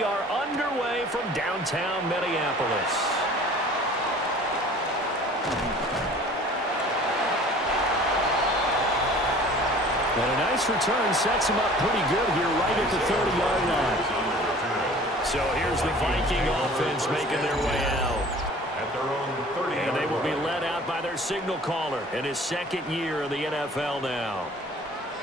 we are underway from downtown Minneapolis. And a nice return sets him up pretty good here right at the 30-yard line. So here's the Viking offense making their way out. At their own 30. And they will be led out by their signal caller in his second year in the NFL now.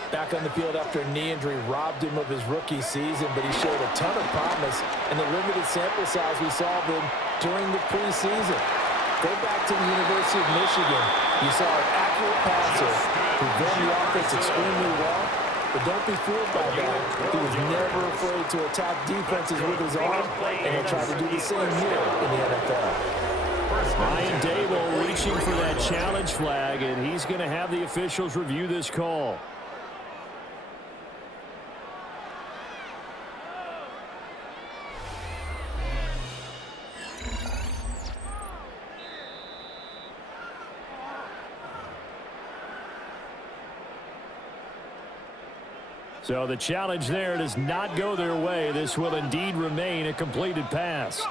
Back on the field after a knee injury robbed him of his rookie season, but he showed a ton of promise in the limited sample size we saw of him during the preseason. Go back to the University of Michigan. You saw an accurate passer who ran the offense extremely well, but don't be fooled by that. He was never afraid to attack defenses with his arm, and he'll try to do the same here in the NFL. Ryan Dable reaching for that challenge flag, and he's going to have the officials review this call. So the challenge there does not go their way. This will indeed remain a completed pass.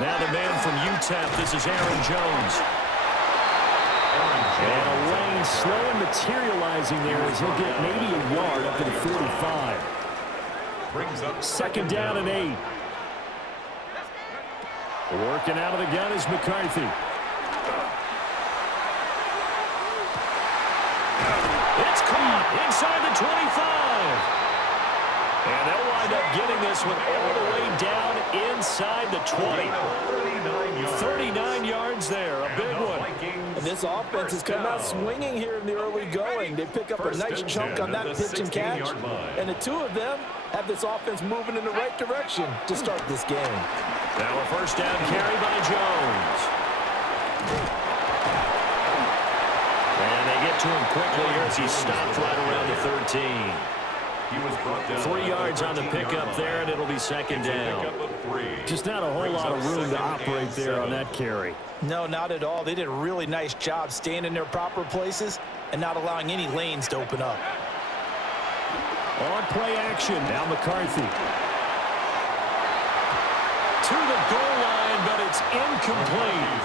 Now the man from UTEP, this is Aaron Jones. And a lane slow materializing there as he'll get maybe a yard up to the 45. Second down and 8. Working out of the gun is McCarthy. It's caught inside the 25. And they'll wind up getting this one all the way down inside the 20. 39 yards there, a big one. And this offense has come out swinging here in the early going. They pick up a nice chunk on that pitch and catch. And the two of them have this offense moving in the right direction to start this game. Now a first down carry by Jones. And they get to him quickly here as he stopped right around the 13. He was brought down 3 yards on the pickup there, and it'll be second down. Just not a whole lot of room to operate there on that carry. No, not at all. They did a really nice job staying in their proper places and not allowing any lanes to open up. On play action, now McCarthy. To the goal line, but it's incomplete.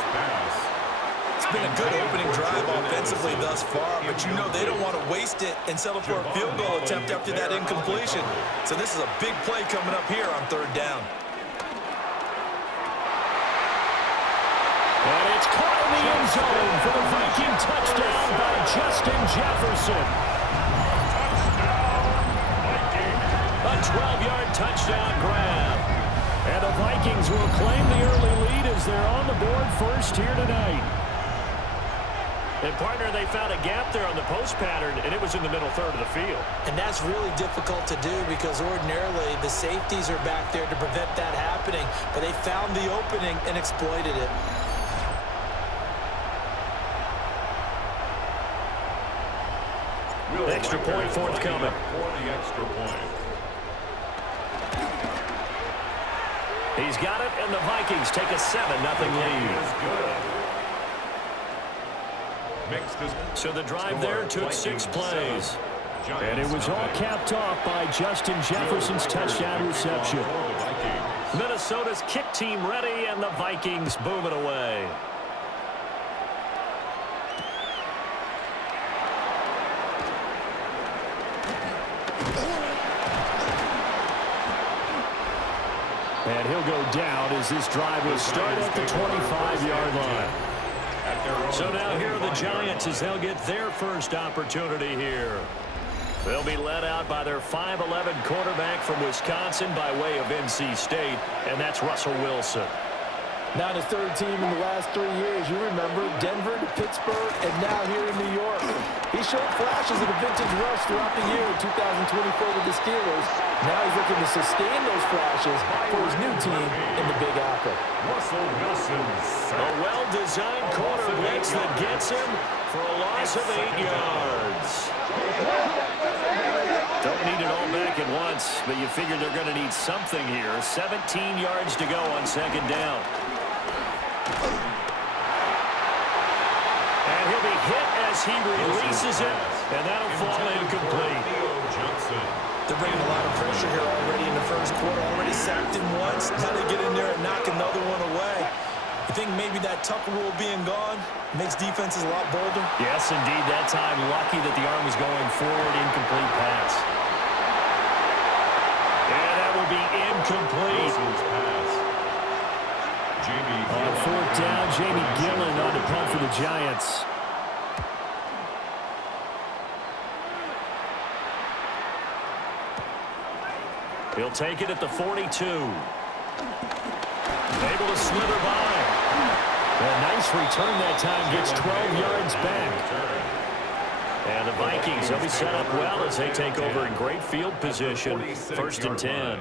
It's been a good opening drive offensively thus far, but you know they don't want to waste it and settle for a field goal attempt after that incompletion. So this is a big play coming up here on third down. And it's caught in the end zone for the Viking touchdown by Justin Jefferson. A 12-yard touchdown grab. And the Vikings will claim the early lead as they're on the board first here tonight. And, partner, they found a gap there on the post pattern, and it was in the middle third of the field. And that's really difficult to do because ordinarily the safeties are back there to prevent that happening. But they found the opening and exploited it. Extra point forthcoming. For the extra point. He's got it, and the Vikings take a 7-0 lead. So the drive there took 6 plays. And it was all capped off by Justin Jefferson's touchdown reception. Minnesota's kick team ready, and the Vikings boom it away. And he'll go down as this drive will start at the 25-yard line. So now here are the Giants as they'll get their first opportunity here. They'll be led out by their 5'11" quarterback from Wisconsin by way of NC State, and that's Russell Wilson. Now his third team in the last 3 years. You remember Denver to Pittsburgh and now here in New York. He showed flashes of a vintage rush throughout the year in 2024 with the Steelers. Now he's looking to sustain those flashes for his new team in the Big Apple. Russell Wilson. A well-designed corner blitz that gets him for a loss of 8 yards. Don't need it all back at once, but you figure they're going to need something here. 17 yards to go on second down. And he'll be hit as he releases it, and that'll fall incomplete. They're bringing a lot of pressure here already in the first quarter him once. Now they get in there and knock another one away. I think maybe that Tucker rule being gone makes defenses a lot bolder. Yes, indeed. That time, lucky that the arm was going forward. Incomplete pass. And that will be incomplete. On fourth down, Jamie Gillen on the punt for the Giants. He'll take it at the 42. Able to slither by. A nice return that time. Gets 12 yards back. And the Vikings will be set up well as they take over in great field position. First and 10.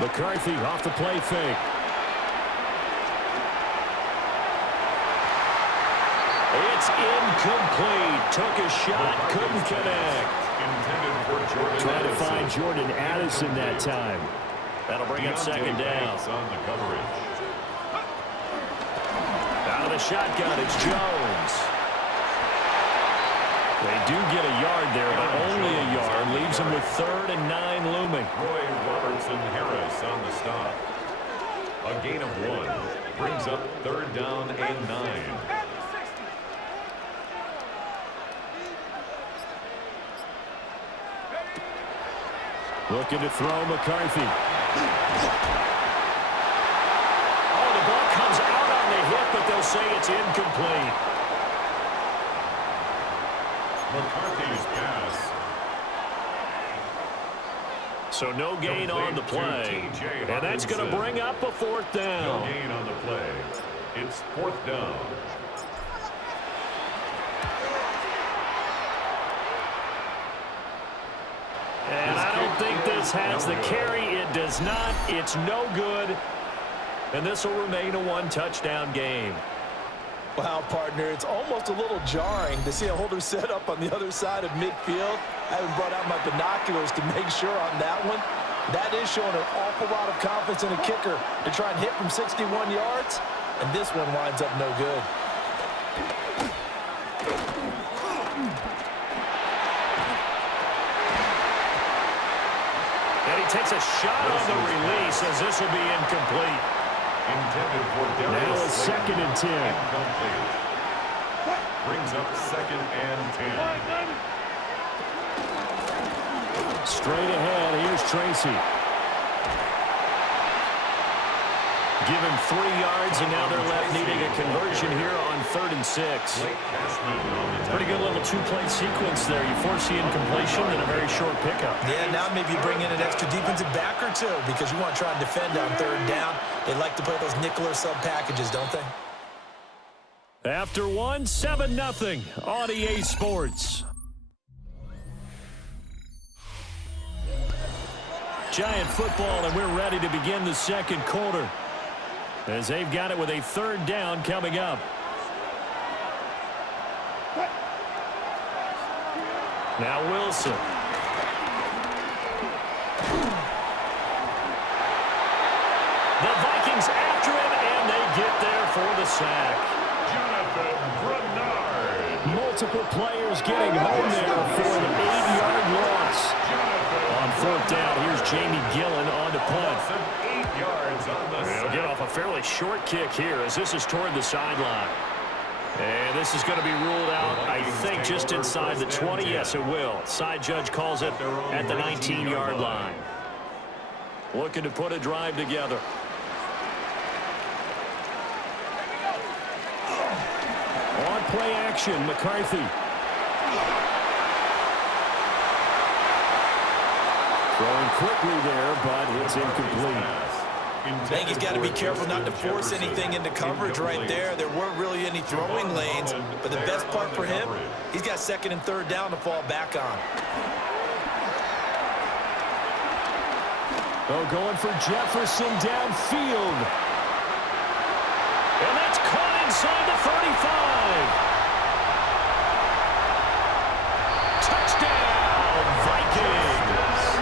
McCarthy off the play fake. It's incomplete. Took a shot, couldn't connect. Trying to find Jordan Addison that time. That'll bring up second down. Out of the shotgun, it's Jones. They do get a yard there, but only a yard. Leaves them with 3rd and 9 looming. Roy Robertson-Harris on the stop. A gain of 1. Brings up 3rd down and 9. Looking to throw McCarthy. Oh, the ball comes out on the hit, but they'll say it's incomplete. McCarthy's pass. So no gain on the play. And that's going to bring up a 4th down. No gain on the play. It's 4th down. And I don't think this has the carry. It does not. It's no good. And this will remain a 1-touchdown game. Wow, partner, it's almost a little jarring to see a holder set up on the other side of midfield. I haven't brought out my binoculars to make sure on that one. That is showing an awful lot of confidence in a kicker to try and hit from 61 yards, and this one winds up no good. And he takes a shot on the release as this will be incomplete. Intended for now it's 2nd and 10. Incomplete. Brings up 2nd and 10. Straight ahead, here's Tracy. Give him 3 yards, and now they're left needing a conversion here on 3rd and 6. Pretty good little 2-play sequence there. You force the incompletion and a very short pickup. Yeah, now maybe you bring in an extra defensive back or 2 because you want to try and defend on 3rd down. They like to play those nickel or sub packages, don't they? After 1, 7-0 on EA Sports. Giant football, and we're ready to begin the second quarter as they've got it with a 3rd down coming up. Now Wilson. The Vikings after him, and they get there for the sack. Jonathan Bernard. Multiple players getting home there for an 8-yard loss. On 4th down, here's Jamie Gillen on the punt. 8 yards on the They'll get off a fairly short kick here as this is toward the sideline. And this is going to be ruled out, I think, just inside the 20. Yes, it will. Side judge calls it at the 19-yard line. Looking to put a drive together. On play action, McCarthy. Throwing quickly there, but it's incomplete. I think he's got to be careful not to force anything into coverage right there. There weren't really any throwing lanes, but the best part for him, he's got 2nd and 3rd down to fall back on. Oh, going for Jefferson downfield. And that's caught inside the 35. Touchdown, Vikings.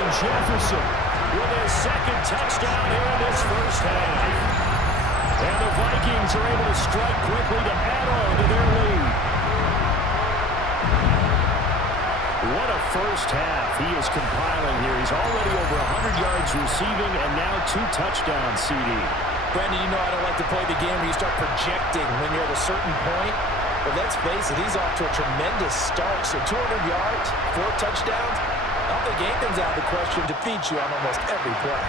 Justin Jefferson with his second touchdown here in this first half. And the Vikings are able to strike quickly to add on to their lead. What a first half he is compiling here. He's already over 100 yards receiving and now 2 touchdowns, CD. Brandon, you know I don't like to play the game where you start projecting when you're at a certain point. But let's face it, he's off to a tremendous start. So 200 yards, 4 touchdowns. I don't think anything's out of the question to feed you on almost every play.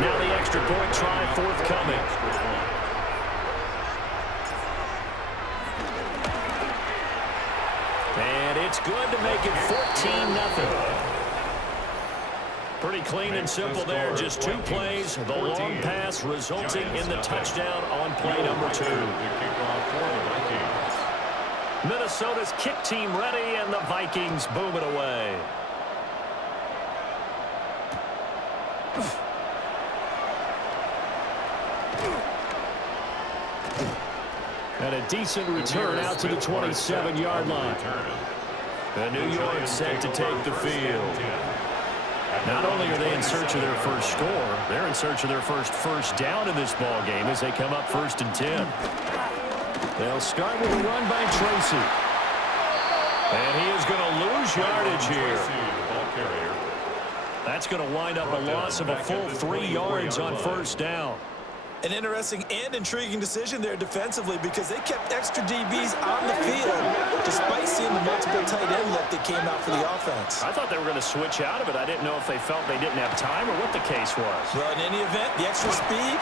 Now the extra point try forthcoming. And it's good to make it 14-0. Pretty clean and simple there. Just 2 plays. The long pass resulting in the touchdown on play number 2. Minnesota's kick team ready, and the Vikings boom it away. And a decent return out to the 27-yard line. The New York set to take the field. Not only are they in search of their first score, they're in search of their first down in this ball game as they come up 1st and 10. They'll start with a run by Tracy. And he is going to lose yardage here. That's going to wind up a loss of a full 3 yards on 1st down. An interesting and intriguing decision there defensively because they kept extra DBs on the field despite seeing the multiple tight end look that came out for the offense. I thought they were going to switch out of it. I didn't know if they felt they didn't have time or what the case was. Well, in any event, the extra speed.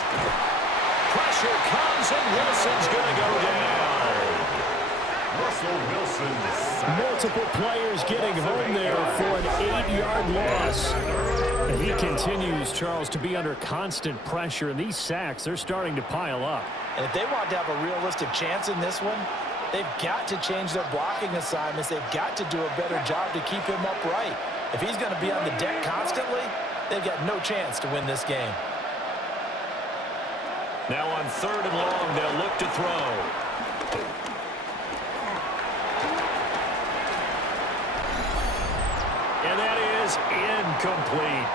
Pressure comes and Wilson's going to go down. Russell Wilson. Multiple players getting home there for an 8-yard loss. And he continues, Charles, to be under constant pressure. And these sacks, they're starting to pile up. And if they want to have a realistic chance in this one, they've got to change their blocking assignments. They've got to do a better job to keep him upright. If he's going to be on the deck constantly, they've got no chance to win this game. Now on 3rd and long, they'll look to throw. And that is incomplete.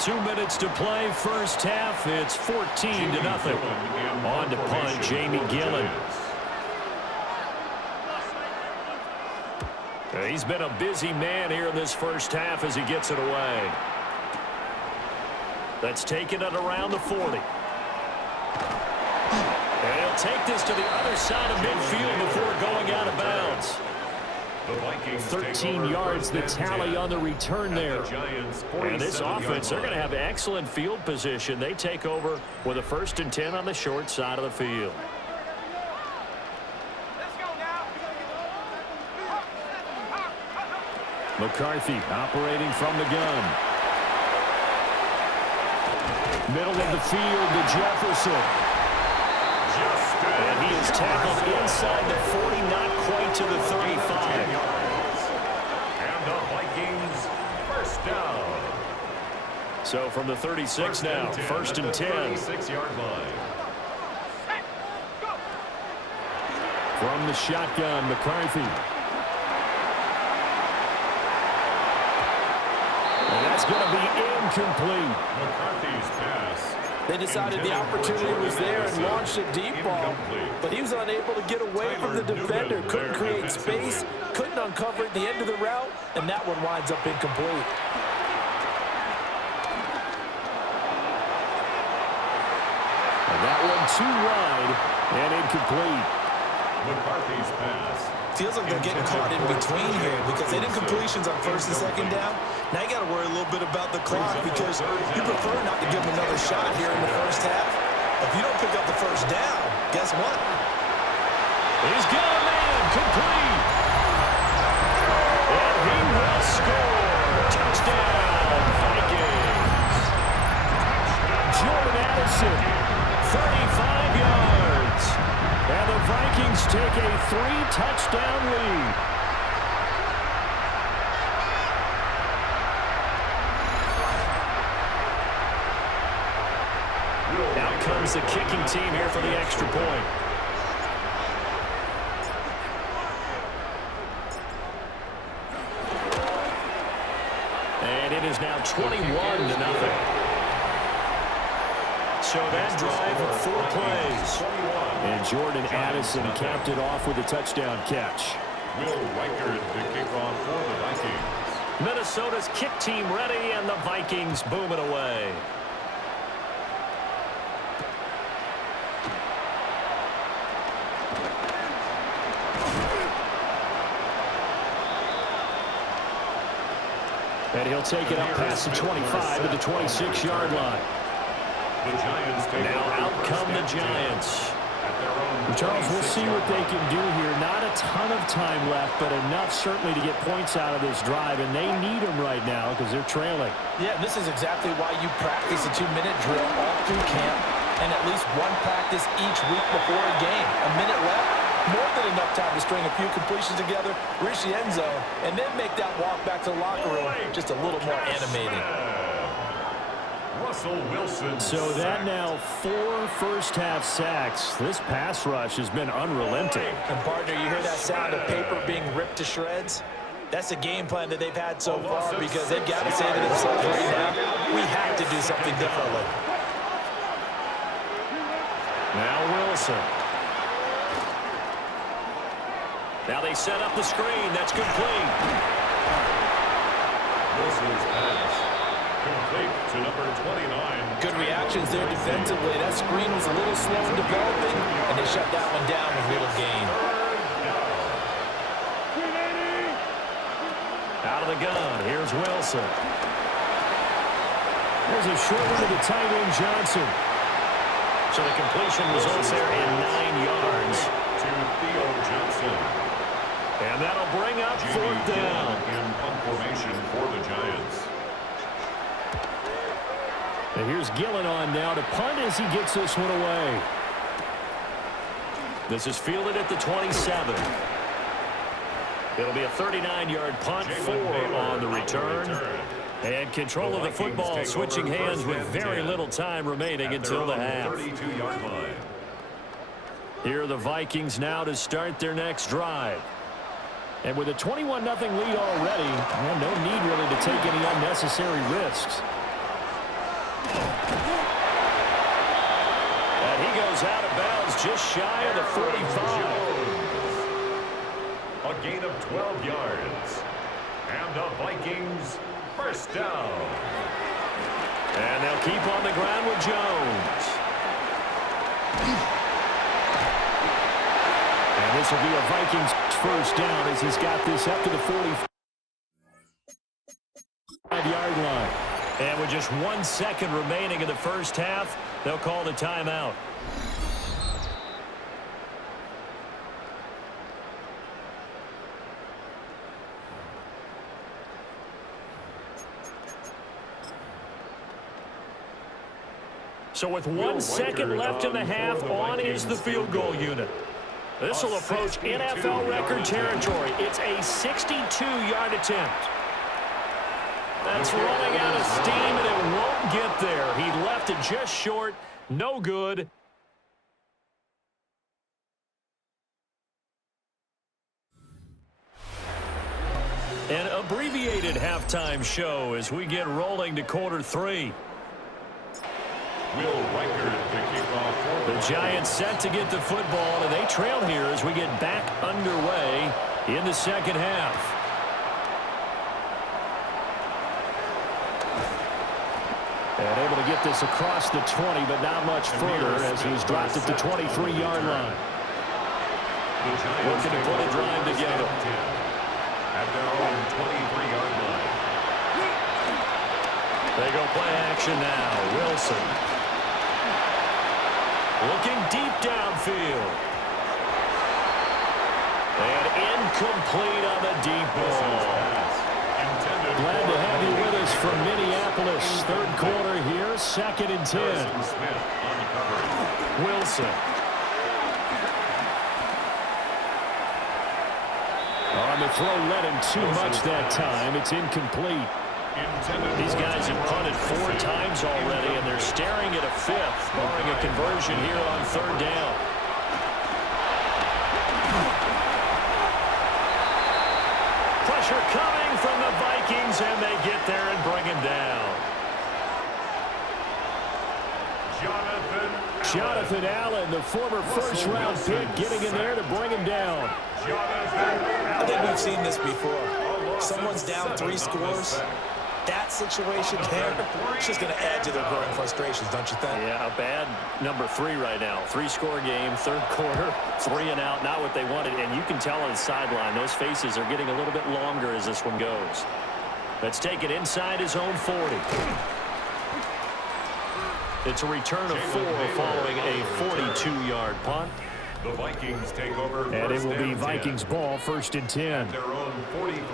2 minutes to play, first half. It's 14-0. On to punt, Jamie Gillen. He's been a busy man here in this first half as he gets it away. That's taken it around the 40. And he'll take this to the other side of midfield before going out of bounds. 13 yards the tally on the return there. And this offense, they're going to have excellent field position. They take over with a 1st and 10 on the short side of the field. McCarthy operating from the gun. Middle of the field to Jefferson. And he is tackled inside the 40, not quite to the 35. And the Vikings first down. So from the 36 now, 1st and 10. 36-yard line. From the shotgun, McCarthy. And that's going to be incomplete. McCarthy's pass. They decided the opportunity was there and launched a deep ball, but he was unable to get away from the defender. Couldn't create space, couldn't uncover at the end of the route, and that one winds up incomplete. And that one too wide and incomplete. McCarthy's pass. Feels like they're getting caught in between here because they did completions on 1st and 2nd down. Now you got to worry a little bit about the clock because you prefer not to give them another shot here in the first half. If you don't pick up the 1st down, guess what? He's got a man complete. And he will score. Touchdown, Vikings. Jordan Addison, 35 yards. And the Vikings take a 3-touchdown lead. Out comes the kicking team here for the extra point. it is now 21-0. So that drive of 4 plays. And Jordan Addison capped it off with a touchdown catch. Will Reichard to kick off for the Vikings. Minnesota's kick team ready, and the Vikings boom it away. And he'll take it up past the 25 to the 26-yard line. The Giants take now out come the Giants. Charles, we'll see what they can do here. Not a ton of time left, but enough certainly to get points out of this drive, and they need them right now because they're trailing. Yeah, this is exactly why you practice a 2-minute drill all through camp and at least one practice each week before a game. A minute left, more than enough time to string a few completions together, reach the end zone, and then make that walk back to the locker room just a little more animating. Russell Wilson. So that now 4 first-half sacks. This pass rush has been unrelenting. And partner, you hear that sound of paper being ripped to shreds? That's the game plan that they've had so far because they've got to say to themselves right now, we have to do something differently. Now Wilson. Now they set up the screen. That's complete. Wilson's pass. Complete to number 29. Good reactions there defensively. That screen was a little slow in developing, and they shut that one down with little gain. Out of the gun. Here's Wilson. There's a short one to the tight end, Johnson. So the completion results there in 9 yards. To Theo Johnson. And that'll bring up 4th down. In punt formation for the Giants. And here's Gillen on now to punt as he gets this one away. This is fielded at the 27. It'll be a 39-yard punt, 4 on the return. And control of the football switching hands with very little time remaining until the half. 32-yard line. Here are the Vikings now to start their next drive. And with a 21-0 lead already, well, no need really to take any unnecessary risks. And he goes out of bounds just shy of the 45. A gain of 12 yards. And the Vikings first down. And they'll keep on the ground with Jones. And this will be a Vikings first down as he's got this up to the 45-yard line. And with just 1 second remaining in the first half, they'll call the timeout. So with 1 second left in the half, on is the field goal unit. This will approach NFL record territory. It's a 62-yard attempt. That's running out of steam, and it won't get there. He left it just short. No good. An abbreviated halftime show as we get rolling to quarter 3. Will Reichard to kick off for the Giants set to get the football, and they trail here as we get back underway in the second half. And able to get this across the 20, but not much further as he's dropped at the 23-yard line. Looking to put a drive together. At their own 23-yard line. They go play action now. Wilson. Looking deep downfield. And incomplete on the deep ball. Glad to have you with us from Minneapolis. Third quarter here, 2nd and 10. Wilson. On the throw, led him too much that time. It's incomplete. These guys have punted 4 times already, and they're staring at a 5th, barring a conversion here on 3rd down. Pressure coming from the Vikings, and they get there and bring him down. Jonathan Allen, the former first-round pick, getting in there to bring him down. I think we've seen this before. Someone's down 3 scores. That situation there, it's just going to add to their growing frustrations, don't you think? Yeah, a bad number 3 right now. 3-score game, third quarter, 3 and out, not what they wanted. And you can tell on the sideline, those faces are getting a little bit longer as this one goes. Let's take it inside his own 40. It's a return of 4 following a 42-yard punt. The Vikings take over. And it will be Vikings ball, 1st and 10.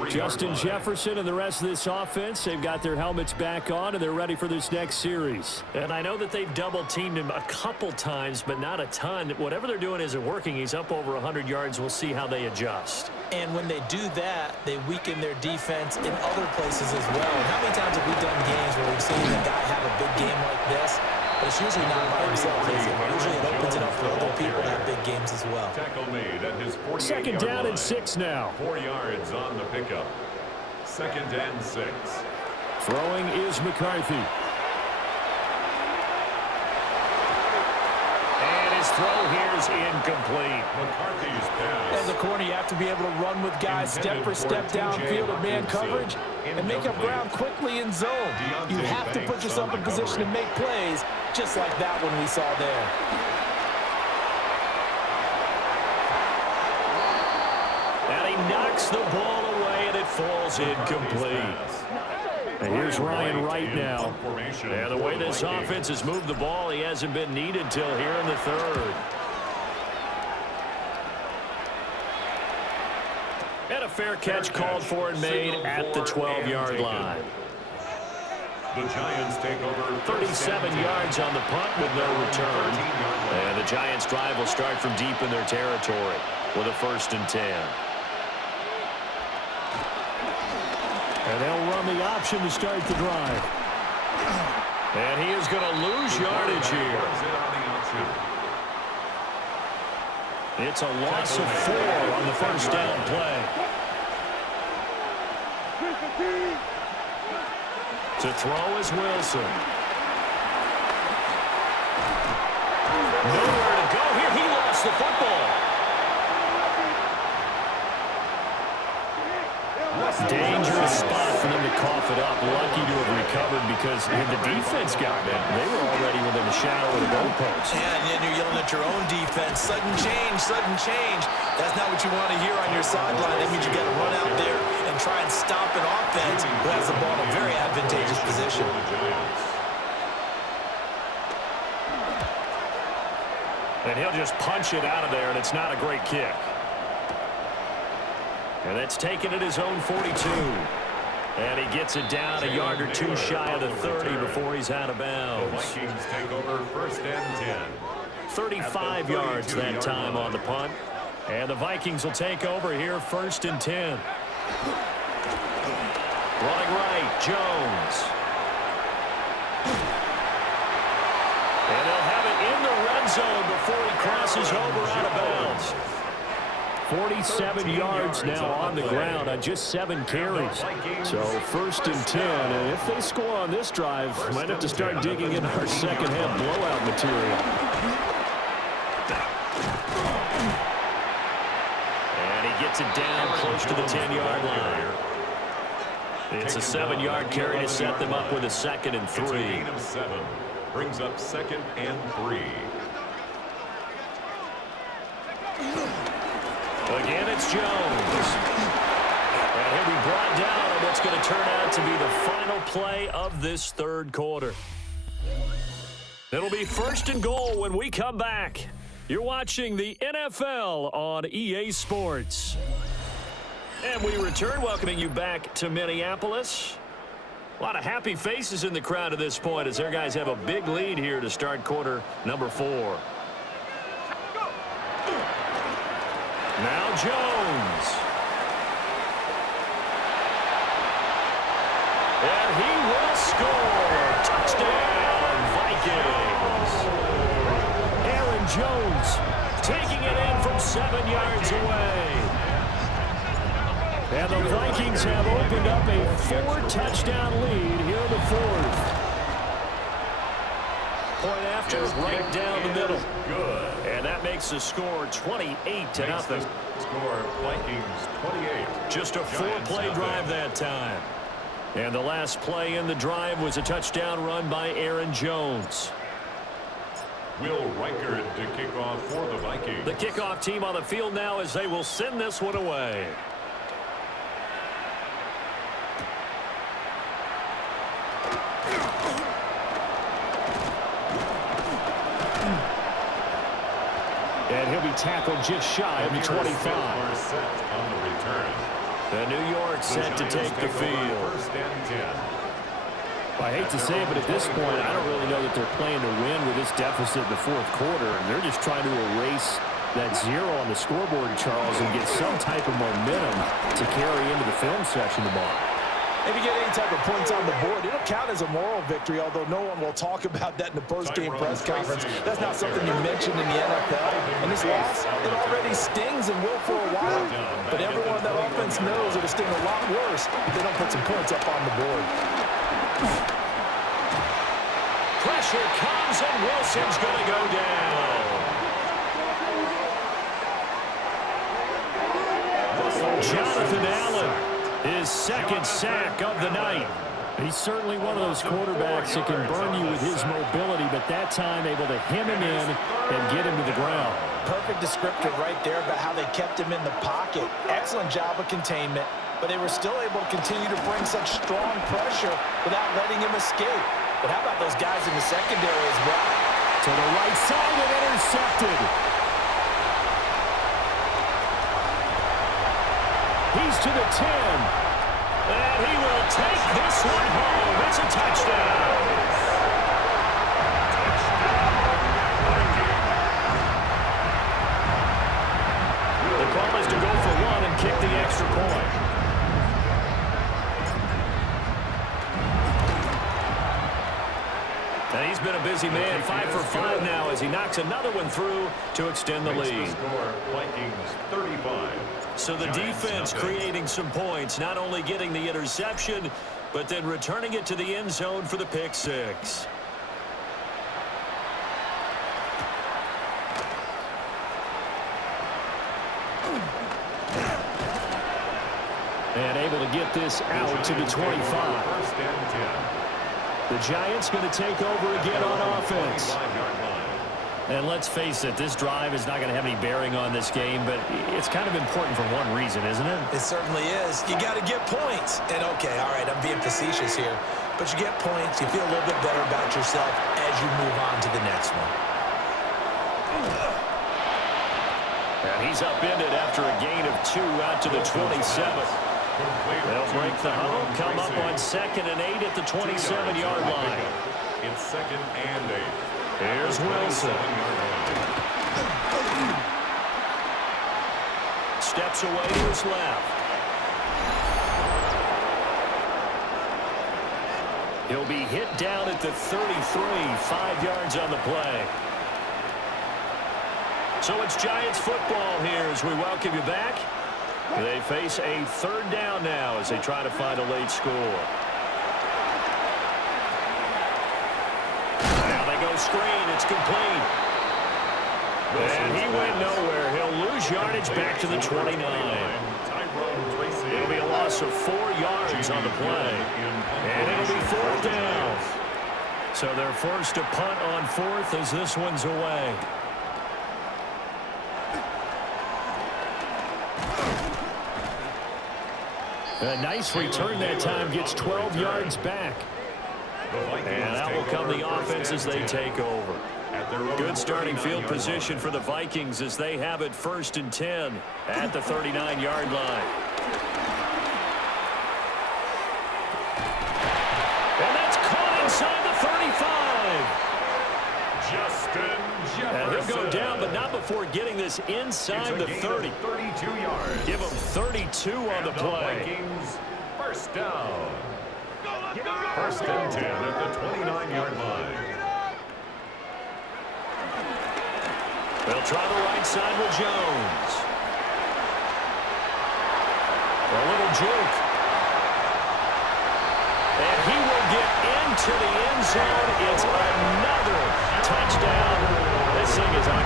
Justin Jefferson and the rest of this offense, they've got their helmets back on, and they're ready for this next series. And I know that they've double-teamed him a couple times, but not a ton. Whatever they're doing isn't working. He's up over 100 yards. We'll see how they adjust. And when they do that, they weaken their defense in other places as well. And how many times have we done games where we've seen a guy have a big game like this? But it's usually not by himself, is it? Usually it opens it up for other people to have big games as well. Tackle made at his 48-yard Second down and 6 now. 4 yards on the pickup. 2nd and 6. Throwing is McCarthy. And his throw here is incomplete. McCarthy's pass. As a corner, you have to be able to run with guys step for step downfield in man coverage and make up ground quickly in zone. You have to put yourself in position to make plays, just like that one we saw there. And he knocks the ball away, and it falls incomplete. And here's Ryan Wright now. And the way this offense has moved the ball, he hasn't been needed till here in the 3rd. And a fair catch called for and made at the 12-yard line. The Giants take over 37 yards on the punt with no return. And the Giants' drive will start from deep in their territory with a 1st and 10. And they'll run the option to start the drive. And he is going to lose yardage here. It's a loss of 4 on the 1st down play. To throw is Wilson. Nowhere to go here. He lost the football. Dangerous spot for them to cough it up. Lucky to have recovered because the defense got them. They were already within a shadow of the goalpost. Yeah, and then you're yelling at your own defense. Sudden change, sudden change. That's not what you want to hear on your sideline. That means you got to run out there and try and stop an offense who has the ball in a very advantageous position. And he'll just punch it out of there, and it's not a great kick. And that's taken at his own 42. And he gets it down a yard or 2 shy of the 30 before he's out of bounds. The Vikings take over 1st and 10. 35 yards that time on the punt. And the Vikings will take over here 1st and 10. Running right, Jones. And they'll have it in the red zone before he crosses over out of bounds. 47 yards now on the ground on just 7 carries. So 1st and 10. And if they score on this drive, might have to start digging in our second half blowout material. And he gets it down close to the 10-yard line. It's a 7-yard carry to set them up with a 2nd and 3. It's a gain of 7. Brings up 2nd and 3. Again, it's Jones. And he'll be brought down on what's going to turn out to be the final play of this 3rd quarter. It'll be 1st and goal when we come back. You're watching the NFL on EA Sports. And we return, welcoming you back to Minneapolis. A lot of happy faces in the crowd at this point as their guys have a big lead here to start quarter number 4. Now Jones. And he will score. Touchdown, Vikings. Aaron Jones taking it in from 7 yards away. And the Vikings have opened up a 4-touchdown lead here in the fourth. Point after, right down the middle. Good. And that makes the score 28-0. Score Vikings 28. Just a 4-play drive that time. And the last play in the drive was a touchdown run by Aaron Jones. Will Reichard to kick off for the Vikings. The kickoff team on the field now as they will send this one away. And he'll be tackled just shy of the 25. On the return. The New York set to take the field. First and 10. I hate to say it, but at this point, I don't really know that they're playing to win with this deficit in the fourth quarter. And they're just trying to erase that zero on the scoreboard, Charles, and get some type of momentum to carry into the film session tomorrow. If you get any type of points on the board, it'll count as a moral victory, although no one will talk about that in the post-game press conference. That's not something you mentioned in the NFL. And this loss, it already stings and will for a while. But everyone on that offense knows it'll sting a lot worse if they don't put some points up on the board. Pressure comes, and Wilson's going to go down. Jonathan Allen, his second sack of the night. He's certainly one of those quarterbacks that can burn you with his mobility, but that time able to hem him in and get him to the ground. Perfect descriptor right there about how they kept him in the pocket. Excellent job of containment, but they were still able to continue to bring such strong pressure without letting him escape. But how about those guys in the secondary as well? To the right side and intercepted. He's to the 10. And he will take this one home. It's a touchdown. The call is to go for one and kick the extra point. And he's been a busy man, 5 for 5 now as he knocks another one through to extend the lead. Score Vikings 35. So the defense creating some points, not only getting the interception, but then returning it to the end zone for the pick six. And able to get this out to the 25. First and 10. The Giants going to take over again on offense. And let's face it, this drive is not going to have any bearing on this game, but it's kind of important for one reason, isn't it? It certainly is. You got to get points. And, okay, all right, I'm being facetious here. But you get points, you feel a little bit better about yourself as you move on to the next one. And he's upended after a gain of 2 out to the 27. They'll break the huddle, come up on 2nd and 8 at the 27-yard line. It's 2nd and 8. Here's Wilson. Steps away to his left. He'll be hit down at the 33, 5 yards on the play. So it's Giants football here as we welcome you back. They face a 3rd down now as they try to find a late score. Screen, it's complete. And he went nowhere. He'll lose yardage back to the 29. It'll be a loss of 4 yards on the play. And it'll be 4th down. So they're forced to punt on 4th as this one's away. A nice return that time, gets 12 yards back. And that will come the offense as they take over. Good starting field position for the Vikings as they have it 1st and 10 at the 39-yard line. And that's caught inside the 35. Justin Jefferson. And he'll go down, but not before getting this inside the 30. 32 yards. Give him 32 on the play. Vikings 1st down. 1st and 10 at the 29-yard line. They'll try the right side with Jones. A little juke. And he will get into the end zone. It's another touchdown. This thing is on.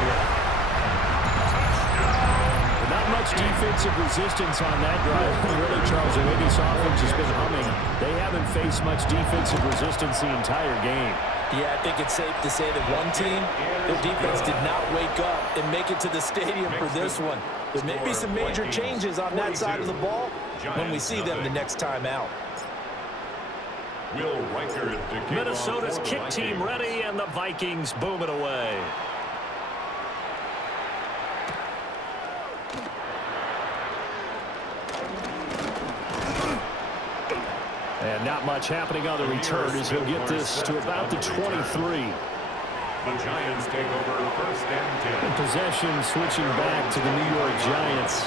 Not much defensive resistance on that drive. Really, Charles, the way this offense has been humming, they haven't faced much defensive resistance the entire game. Yeah, I think it's safe to say that one team, their defense did not wake up and make it to the stadium for this one. There may be some major changes on that side of the ball when we see them the next time out. Minnesota's kick team ready, and the Vikings boom it away. And not much happening on the return as he'll get this to about the 23. The Giants take over first and 10. And possession switching back to the New York Giants.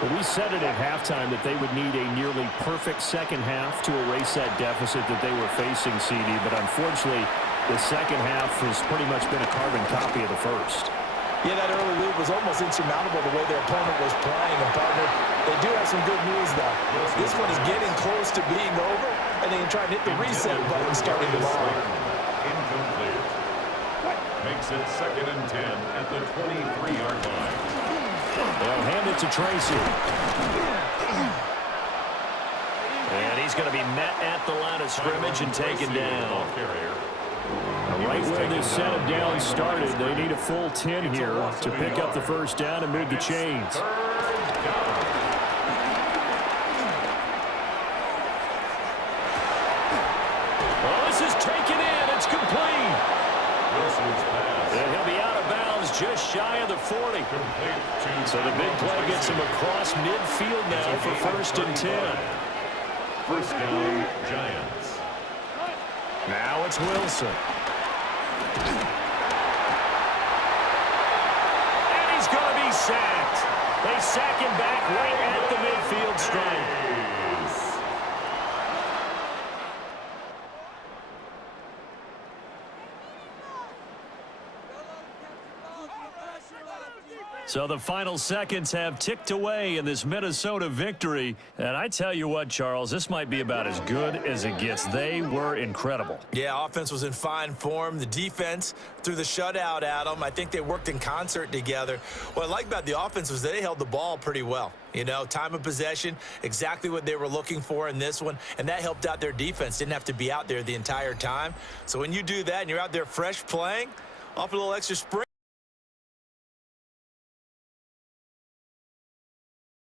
Well, we said it at halftime that they would need a nearly perfect second half to erase that deficit that they were facing, CD. But unfortunately, the second half has pretty much been a carbon copy of the first. Yeah, that early lead was almost insurmountable the way their opponent was playing. And, partner, they do have some good news, though. This one is getting close to being over, and they can try and hit the reset button starting tomorrow. Incomplete. Makes it second and 10 at the 23-yard line. They'll hand it to Tracy. And he's going to be met at the line of scrimmage and taken down. Right where this set of downs started, they need a full 10 here to pick up the first down and move the chains. Well, this is taken in. It's complete. And he'll be out of bounds just shy of the 40. So the big play gets him across midfield now for first and 10. First down, Giants. Now it's Wilson. And he's going to be sacked. They sack him back right at the midfield stripe. So the final seconds have ticked away in this Minnesota victory. And I tell you what, Charles, this might be about as good as it gets. They were incredible. Yeah, offense was in fine form. The defense threw the shutout at them. I think they worked in concert together. What I like about the offense was they held the ball pretty well. You know, time of possession, exactly what they were looking for in this one. And that helped out their defense. Didn't have to be out there the entire time. So when you do that and you're out there fresh playing, off a little extra sprint,